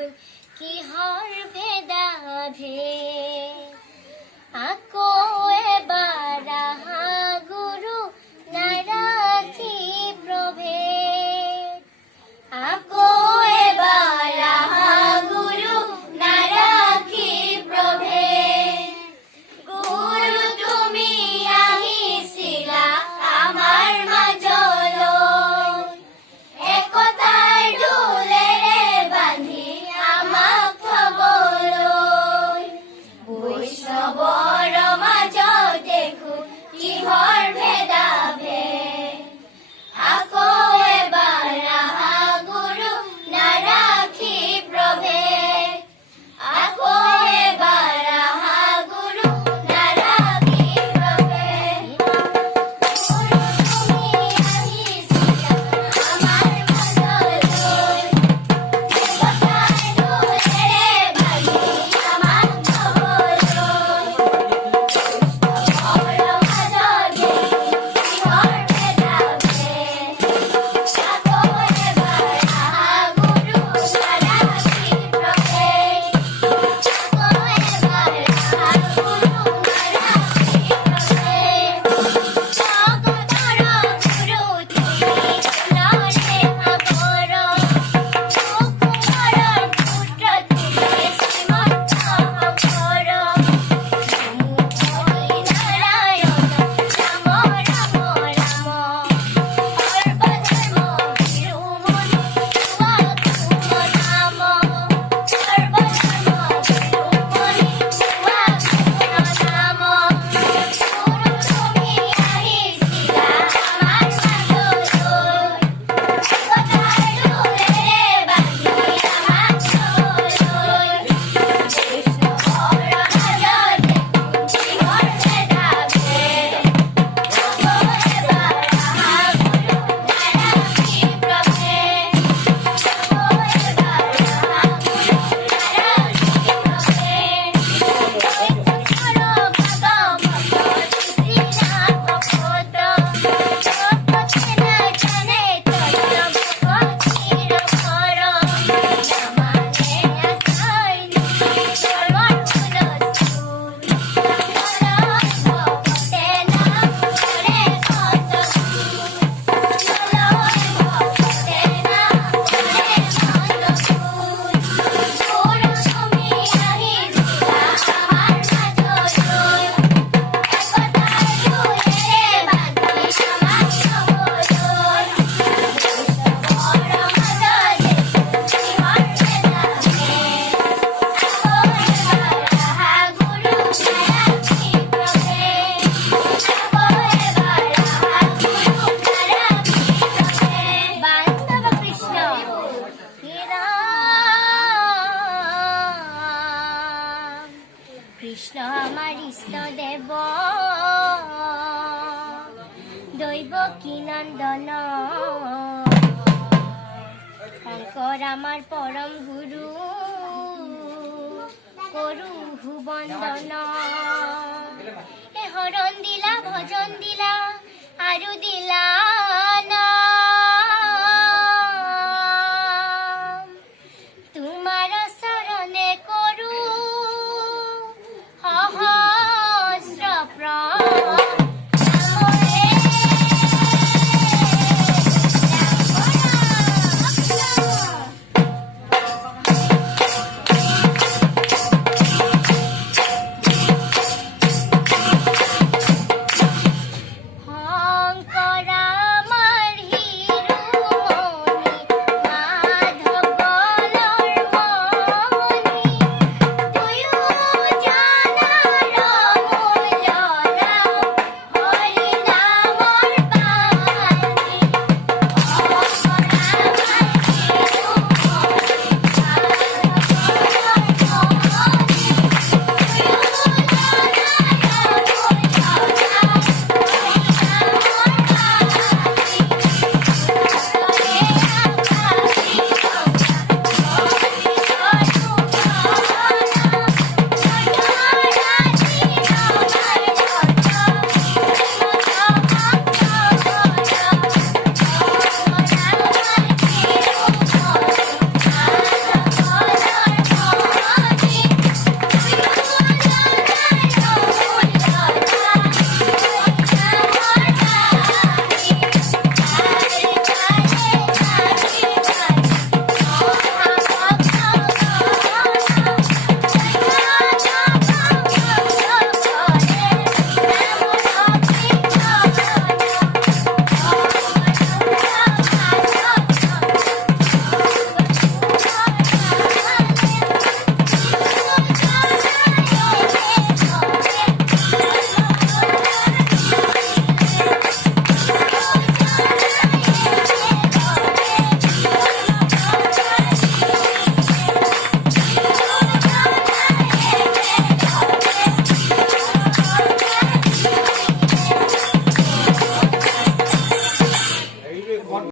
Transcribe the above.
কিহৰ ভেদাভেদ আকৌ এবাৰ আহা গুৰু নাৰাখি প্ৰভেদ আকৌ এবাৰ আহা গুৰু নাৰাখি প্ৰভেদ গুৰু তুমি আহিছিলা আমাৰ মাজলৈ একতাৰ ডোলেৰে বান্ধি আমাক থবলৈ বৈষ্ণৱৰ মাজত দেখো কিহৰ ভেদাভেদ আকৌ এবাৰ আহা গুৰু নাৰাখি প্ৰভেদ আকৌ এবাৰ আহা গুৰু নাৰাখি প্ৰভেদ গুৰু তুমি আহিছিলা আমাৰ মাজলৈ একতাৰ ডোলেৰে বান্ধি আমাক থবলৈ বৈষ্ণৱৰ মাজত দেখো কিহৰ ভেদাভেদ আকৌ এবাৰ আহা গুৰু নাৰাখি প্ৰভেদ আকৌ এবাৰ আহা গুৰু নাৰাখি প্ৰভেদ জগতৰ গুৰু তুমি সোণৰে সাগৰ সুকুমাৰৰ পুত্ৰ তুমি শ্ৰীমন্ত শংকৰ মুকলি নাৰায়ণ ৰাম ৰাম ৰাম সৰ্বধৰ্ম শিৰোমণি তোমাৰ নাম সৰ্বধৰ্ম শিৰোমণি তোমাৰ নাম গুৰু তুমি আহিছিলা আমাৰ মাজলৈ একতাৰ ডোলেৰে বান্ধি আমাক থবলৈ বৈষ্ণৱৰ মাজত দেখো কিহৰ ভেদাভেদ আকৌ এবাৰ আহা গুৰু নাৰাখি প্ৰভেদ আকৌ এবাৰ আহা গুৰু নাৰাখি প্ৰভেদ বান্ধৱ কৃষ্ণ হে ৰাম কৃষ্ণ আমাৰ ইষ্ট দেৱ দৈৱকী নন্দন শংকৰ আমাৰ পৰম গুৰু কৰো বন্দন হৰণ দিলা ভজন দিলা আৰু দিলা